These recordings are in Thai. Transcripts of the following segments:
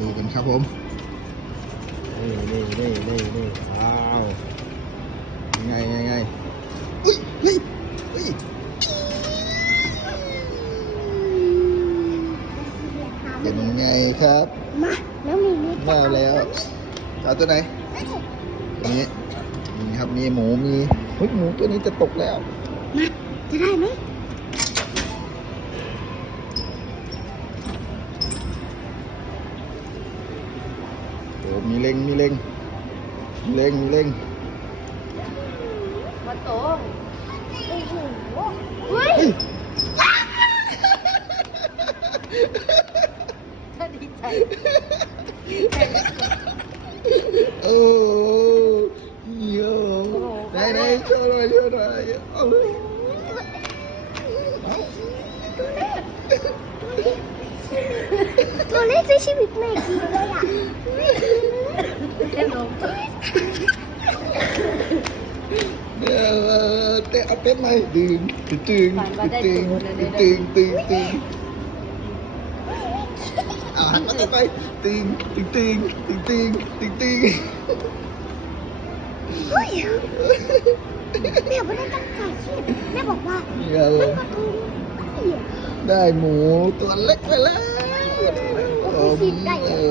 ดูกันครับผมนี่นี่นี่นี่นี่ว้าวยังไงยังไงอุ้ยเฮ้ยเฮ้ยเป็นไงครับมาแล้วมีมีมาแล้วเอาตัวไหนตัวนี้นี่ครับมีหมูมีเฮ้ยหมูตัวนี้จะตกแล้วมาจะได้ไหม มีเล็งมีเล็งมีเล็งมีเล็งมาโตโอ้โหเฮ้ยเฮ้ยถ้าดีใจโอ้โยได้ได้โชว์หน่อยโชว์หน่อยเอาเอาตัวเล็กในชีวิตแม่กินเลยอะเล่ นลงเดี๋ยวเตะเอาเป็ดไหมดึงตึงตึงตึงตึงตึงตึงเอาหันมาไปตึงตึงตึงตึงตึงตึงตึงเฮ้ยแม่ไม่ได้ตั้งใจคิดแม่บอกว่าเดี๋ยวมันประตูเฮ้ยได้หมูตัวเล็กไปแล้ว เอ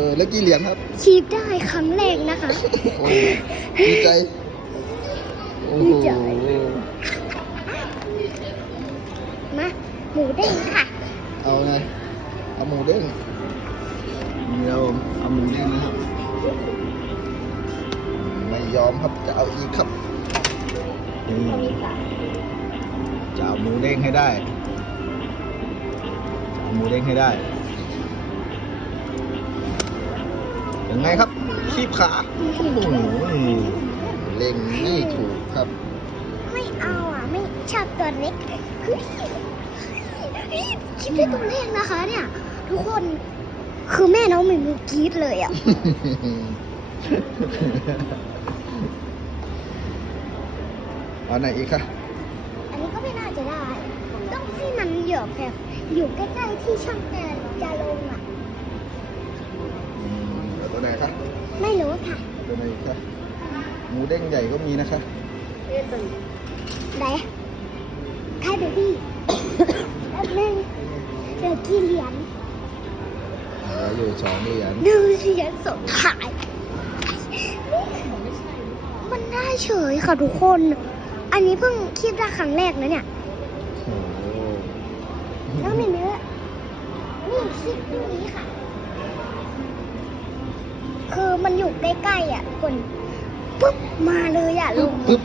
อแล้วกี่เหรียญครับชีพได้ครั้งแรกนะคะดีใจโอ้โหดีใจมาหมูเด้งค่ะ เอาไงเอาหมูเด้งนี่เราเอาหมูเด้งนะครับ ไม่ยอมครับจะเอาอีกครับจะเอาหมูเด้งให้ได้เอาหมูเด้งให้ได้ ยังไงครับคีบขาโอ้โหเล่งไม่ถูกครับ ไม่เอาอะ ไม่ชอบตัวเล็กเฮ้ยเฮ้ยคิดได้ตัวเลขนะคะเนี่ย ทุกคนคือแม่น้องหมิวมิวกรี๊ดเลยอะเอาไหนอีกคะอันนี้ก็ไม่น่าจะได้ ต้องให้มันเหยือบแบบอยู่ใกล้ๆที่ช่องแต่จะลงอะอืมเอา ตัวไหนคะไม่รู้ค่ะเอาตัวไหนอีกคะหมูเด้งใหญ่ก็มีนะคะเล่นตึงไหนใครเบบี้แป๊บนึงเหลือกี่เหรียญเหลืออยู่สองเหรียญหนึ่งเหรียญสุดท้ายมันได้เฉยค่ะทุกคน อันนี้เพิ่งคิดได้ครั้งแรกนะเนี่ยโอ้โหแล้วมีเนื้อนี่คิดดูนี้ค่ะ คือมันอยู่ใกล้ๆอะทุกคนปุ๊บมาเลยอะลงปึ๊บ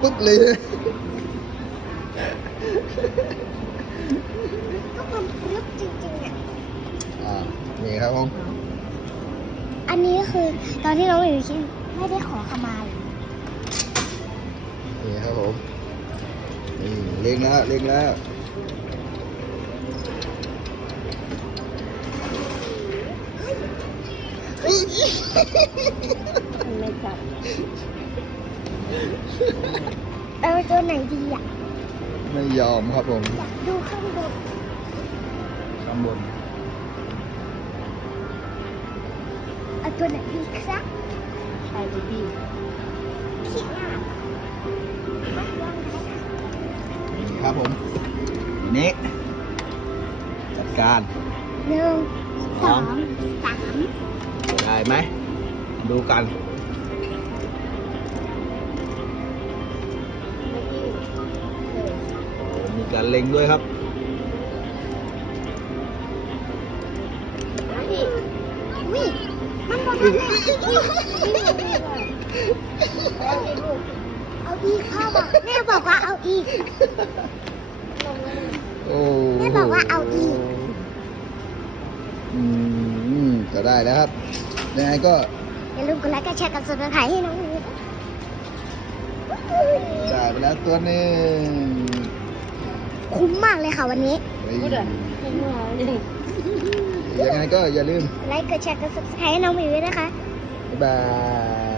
ปึ๊บเลย ก็มันปึ๊บจริงๆอะอ่านี่ครับผมอันนี้คือตอนที่น้องอยู่คิดไม่ได้ขอขมาเลยนี่ครับผมนี่เล็งแล้วเล็งแล้ว ไม่จับเอาตัวไหนดีอะ ไม่ยอมครับผมอยากดูข้างบน ข้างบน เอาตัวไหนดีครับชายเบบี้คิดหน้าไม่ลองดูนี่ครับผมทีนี้จัดการหนึ่งสองสามจะได้ไหม ดูกันเมื่อกี้เออโอ้มีการเล็งด้วยครับมาดิวิมันบอกว่าเอาดิลูกเอาอีกพ่อบอกแม่บอกว่าเอาอีกลงแล้วโอ้แม่บอกว่าเอาอีก อืมจะได้แล้วครับ ยังไงก็ อย่าลืมกดไลค์กดแชร์กดซับสไครต์ให้น้องนิวได้ไปแล้วตัวหนึ่งคุ้มมากเลยค่ะวันนี้เฮ้ยพูดอะเล่นมาดิยังไงก็อย่าลืมไลค์กดแชร์กดซับสไครต์ให้น้องมิวด้วยนะคะ บ๊ายบาย